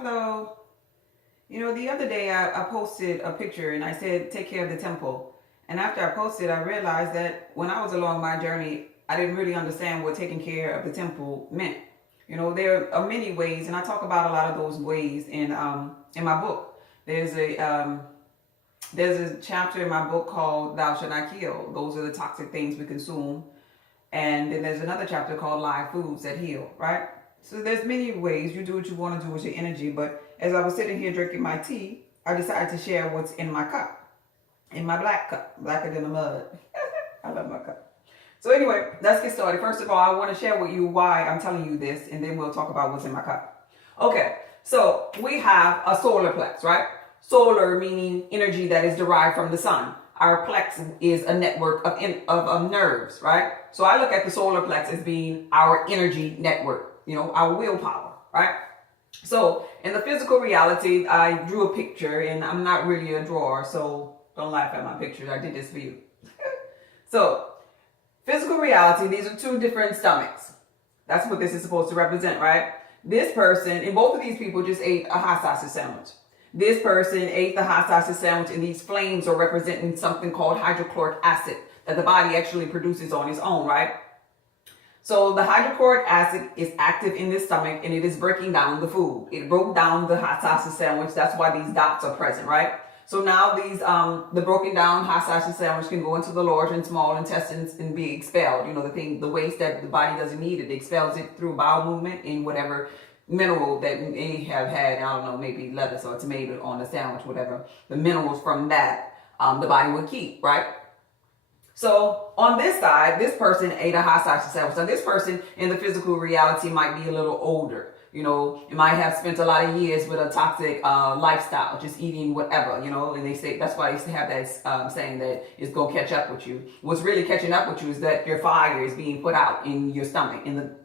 Hello. The other day I posted a picture and I said, take care of the temple. And after I posted, I realized that when I was along my journey, I didn't really understand what taking care of the temple meant. There are many ways, and I talk about a lot of those ways in my book. There's a chapter in my book called Thou Shalt Not Kill. Those are the toxic things we consume. And then there's another chapter called Live Foods That Heal, right? So there's many ways. You do what you want to do with your energy. But as I was sitting here drinking my tea, I decided to share what's in my cup. In my black cup. Blacker than the mud. I love my cup. So anyway, let's get started. First of all, I want to share with you why I'm telling you this. And then we'll talk about what's in my cup. Okay. So we have a solar plex, right? Solar meaning energy that is derived from the sun. Our plex is a network of nerves, right? So I look at the solar plex as being our energy network, our willpower, right? So in the physical reality, I drew a picture, and I'm not really a drawer, so don't laugh at my pictures. I did this for you. So physical reality, these are two different stomachs. That's what this is supposed to represent, right? This person, and both of these people just ate a hot sausage sandwich. This person ate the hot sausage sandwich, and these flames are representing something called hydrochloric acid that the body actually produces on its own, right? So the hydrochloric acid is active in the stomach, and it is breaking down the food. It broke down the hot sausage sandwich. That's why these dots are present, right? So now the broken down hot sausage sandwich can go into the large and small intestines and be expelled. The waste that the body doesn't need, it expels it through bowel movement and whatever mineral that you may have had, I don't know, maybe lettuce or tomato on the sandwich, whatever. The minerals from that, the body would keep, right? So on this side, this person ate a hot sausage sandwich. Now this person in the physical reality might be a little older. It might have spent a lot of years with a toxic lifestyle, just eating whatever, and they say, that's why they used to have that saying that it's going to catch up with you. What's really catching up with you is that your fire is being put out in your stomach, and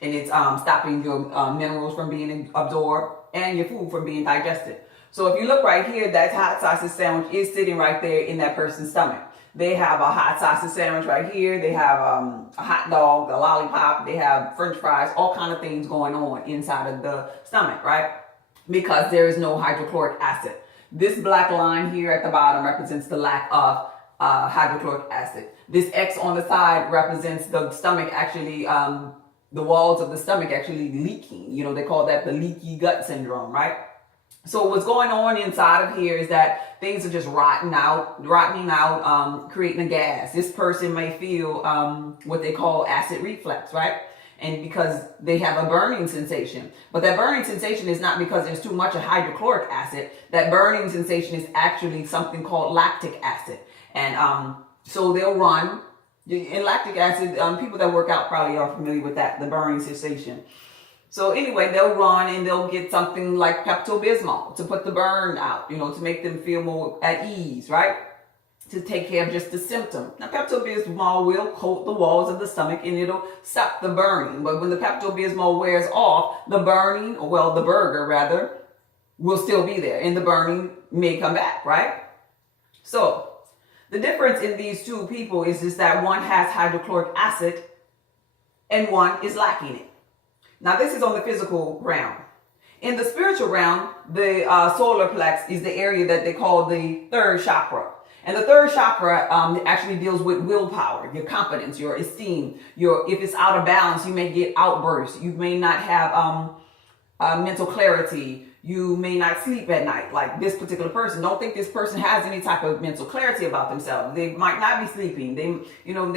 it's stopping your minerals from being absorbed and your food from being digested. So if you look right here, that hot sausage sandwich is sitting right there in that person's stomach. They have a hot sausage sandwich right here. They have a hot dog, a lollipop. They have French fries, all kind of things going on inside of the stomach, right? Because there is no hydrochloric acid. This black line here at the bottom represents the lack of hydrochloric acid. This X on the side represents the stomach actually, the walls of the stomach actually leaking. They call that the leaky gut syndrome, right? So what's going on inside of here is that things are just rotting out, creating a gas. This person may feel what they call acid reflux, right? And because they have a burning sensation. But that burning sensation is not because there's too much of hydrochloric acid. That burning sensation is actually something called lactic acid. And so they'll run. In lactic acid, people that work out probably are familiar with that, the burning sensation. So anyway, they'll run and they'll get something like Pepto-Bismol to put the burn out, to make them feel more at ease, right? To take care of just the symptom. Now, Pepto-Bismol will coat the walls of the stomach and it'll stop the burning. But when the Pepto-Bismol wears off, the burger rather, will still be there and the burning may come back, right? So the difference in these two people is just that one has hydrochloric acid and one is lacking it. Now, this is on the physical realm. In the spiritual realm, the solar plex is the area that they call the third chakra. And the third chakra actually deals with willpower, your confidence, your esteem. If it's out of balance, you may get outbursts. You may not have mental clarity. You may not sleep at night, like this particular person. Don't think this person has any type of mental clarity about themselves. They might not be sleeping. They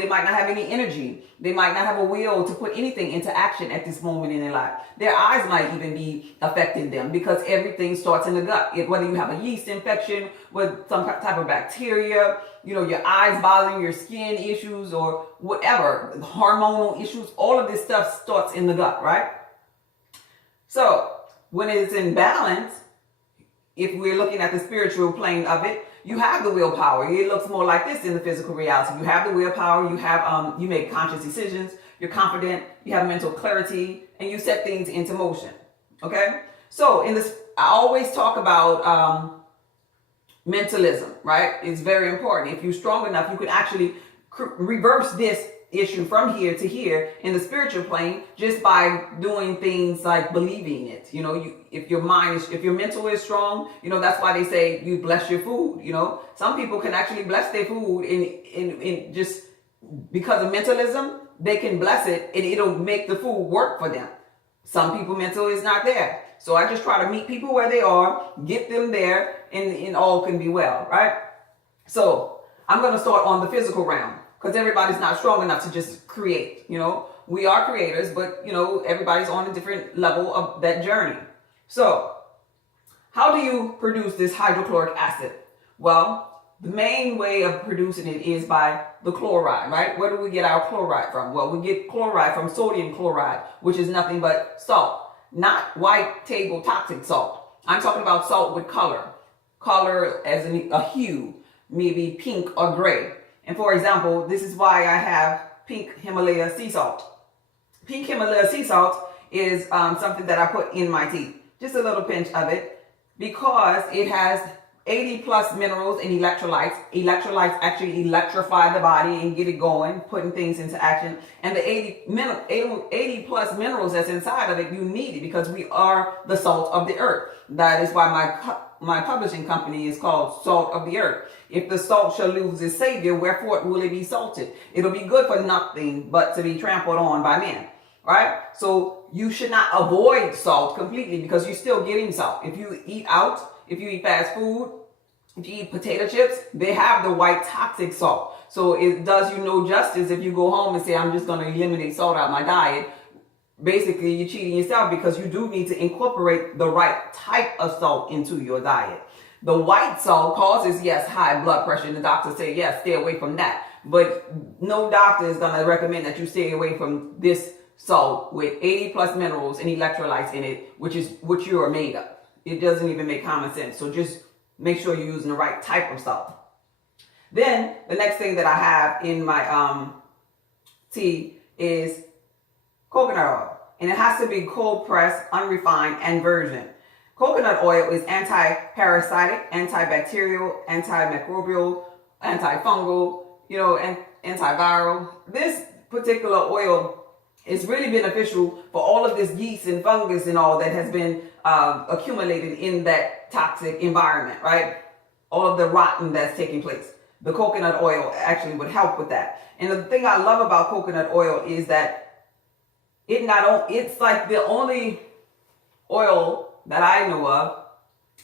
might not have any energy. They might not have a will to put anything into action at this moment in their life. Their eyes might even be affecting them because everything starts in the gut. Whether you have a yeast infection with some type of bacteria, your eyes bothering, your skin issues or whatever, hormonal issues, all of this stuff starts in the gut, right? So when it's in balance, if we're looking at the spiritual plane of it, you have the willpower. It looks more like this in the physical reality. You have the willpower. You have you make conscious decisions. You're confident. You have mental clarity, and you set things into motion. Okay. So I always talk about mentalism, right? It's very important. If you're strong enough, you can actually reverse this issue from here to here in the spiritual plane just by doing things like believing it. You know, if your mental is strong, you know, that's why they say you bless your food. You know, some people can actually bless their food in just because of mentalism. They can bless it and it'll make the food work for them. Some people mental is not there. So I just try to meet people where they are, get them there, and all can be well, right? So I'm going to start on the physical realm because everybody's not strong enough to just create. You know, we are creators, but, you know, everybody's on a different level of that journey. So how do you produce this hydrochloric acid? Well, the main way of producing it is by the chloride, right? Where do we get our chloride from? Well, we get chloride from sodium chloride, which is nothing but salt, not white table toxic salt. I'm talking about salt with color. Color as in a hue, maybe pink or gray. And for example, this is why I have pink Himalaya sea salt. Pink Himalaya sea salt is something that I put in my tea. Just a little pinch of it because it has 80 plus minerals and electrolytes. Electrolytes actually electrify the body and get it going, putting things into action. And the 80 plus minerals that's inside of it, you need it because we are the salt of the earth. That is why my publishing company is called Salt of the Earth. If the salt shall lose its savior, wherefore will it be salted? It'll be good for nothing but to be trampled on by men. Right? So you should not avoid salt completely because you're still getting salt. If you eat out, if you eat fast food, if you eat potato chips, they have the white toxic salt. So it does you no justice if you go home and say, I'm just going to eliminate salt out of my diet. Basically, you're cheating yourself because you do need to incorporate the right type of salt into your diet. The white salt causes, yes, high blood pressure. And the doctors say, yes, stay away from that. But no doctor is going to recommend that you stay away from this salt with 80 plus minerals and electrolytes in it, which is what you are made of. It doesn't even make common sense. So just make sure you're using the right type of salt. Then the next thing that I have in my tea is coconut oil. And it has to be cold pressed, unrefined, and virgin. Coconut oil is anti-parasitic, antibacterial, antimicrobial, antifungal, you know, and antiviral. This particular oil is really beneficial for all of this yeast and fungus and all that has been accumulated in that toxic environment, right? All of the rotten that's taking place. The coconut oil actually would help with that. And the thing I love about coconut oil is that it's like the only oil that I know of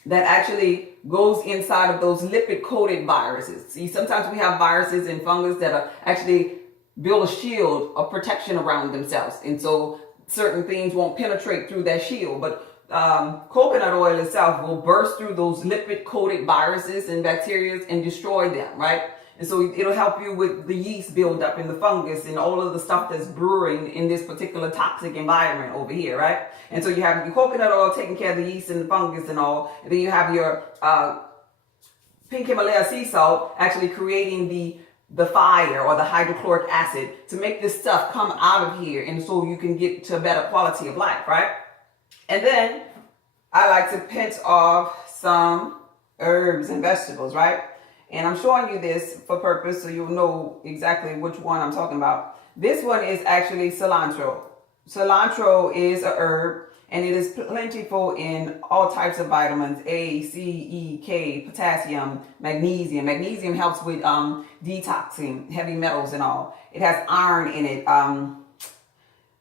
that actually goes inside of those lipid-coated viruses. See, sometimes we have viruses and fungus that are actually build a shield of protection around themselves. And so certain things won't penetrate through that shield. But coconut oil itself will burst through those lipid-coated viruses and bacteria and destroy them, right? And so it'll help you with the yeast buildup and the fungus and all of the stuff that's brewing in this particular toxic environment over here, right? And so you have your coconut oil taking care of the yeast and the fungus and all. And then you have your pink Himalaya sea salt actually creating the fire or the hydrochloric acid to make this stuff come out of here. And so you can get to a better quality of life, right? And then I like to pinch off some herbs and vegetables, right? And I'm showing you this for purpose so you'll know exactly which one I'm talking about. This one is actually cilantro. Cilantro is a herb and it is plentiful in all types of vitamins, A, C, E, K, potassium, magnesium. Magnesium helps with detoxing heavy metals and all. It has iron in it.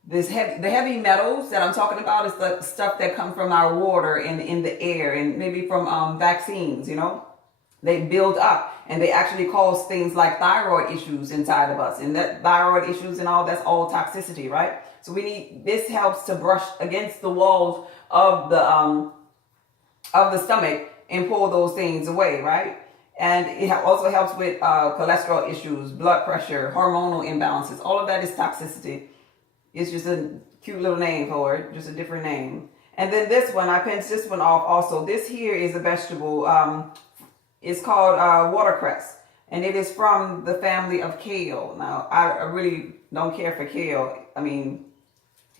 The heavy metals that I'm talking about is the stuff that comes from our water and in the air and maybe from vaccines, you know. They build up and they actually cause things like thyroid issues inside of us. And that thyroid issues and all, that's all toxicity, right? So this helps to brush against the walls of the stomach and pull those things away, right? And it also helps with cholesterol issues, blood pressure, hormonal imbalances. All of that is toxicity. It's just a cute little name for it, just a different name. And then this one, I pinched this one off also. This here is a vegetable. It's called watercress, and it is from the family of kale. Now, I really don't care for kale. I mean,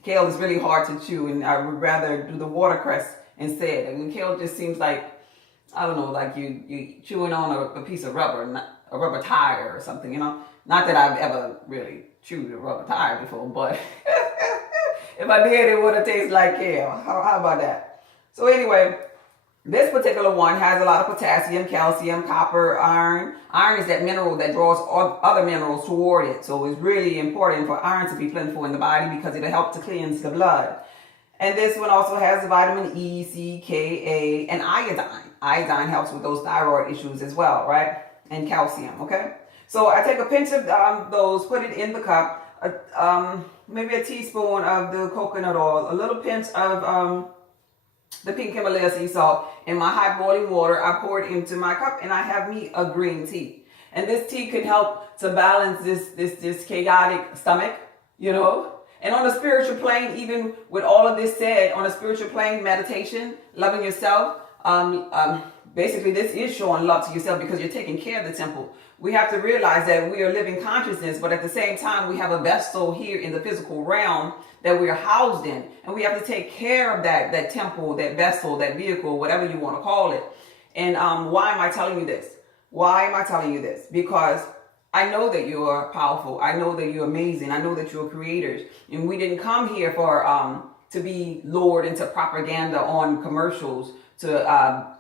kale is really hard to chew, and I would rather do the watercress instead. I mean, kale just seems like, I don't know, like you chewing on a piece of rubber, a rubber tire or something, you know. Not that I've ever really chewed a rubber tire before, but if I did, it would have tasted like kale. How about that? So anyway, this particular one has a lot of potassium, calcium, copper, iron. Iron is that mineral that draws other minerals toward it. So it's really important for iron to be plentiful in the body because it'll help to cleanse the blood. And this one also has vitamin E, C, K, A, and iodine. Iodine helps with those thyroid issues as well, right? And calcium, okay? So I take a pinch of those, put it in the cup, maybe a teaspoon of the coconut oil, a little pinch of the pink Himalaya sea salt. In my hot boiling water, I pour it into my cup, and I have me a green tea. And this tea can help to balance this chaotic stomach, you know. And on a spiritual plane, even with all of this said, on a spiritual plane, meditation, loving yourself, basically this is showing love to yourself because you're taking care of the temple. We have to realize that we are living consciousness, but at the same time, we have a vessel here in the physical realm that we are housed in. And we have to take care of that temple, that vessel, that vehicle, whatever you want to call it. And why am I telling you this? Why am I telling you this? Because I know that you are powerful. I know that you're amazing. I know that you're creators. And we didn't come here for to be lured into propaganda on commercials to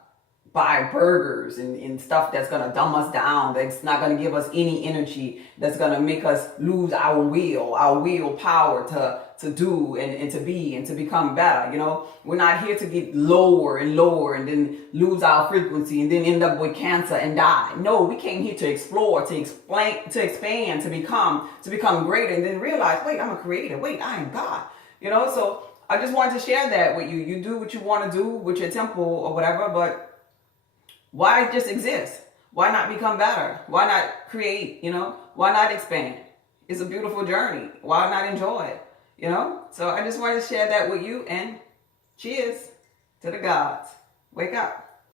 buy burgers and stuff that's going to dumb us down, that's not going to give us any energy, that's going to make us lose our willpower to do and to be and to become better. You know, we're not here to get lower and lower and then lose our frequency and then end up with cancer and die. No, we came here to explore, to expand, to become greater, and then realize, wait, I'm a creator. Wait, I am God. You know, so I just wanted to share that with you. You do what you want to do with your temple or whatever, but why just exist? Why not become better? Why not create, you know? Why not expand? It's a beautiful journey. Why not enjoy it, you know? So I just wanted to share that with you, and cheers to the gods. Wake up.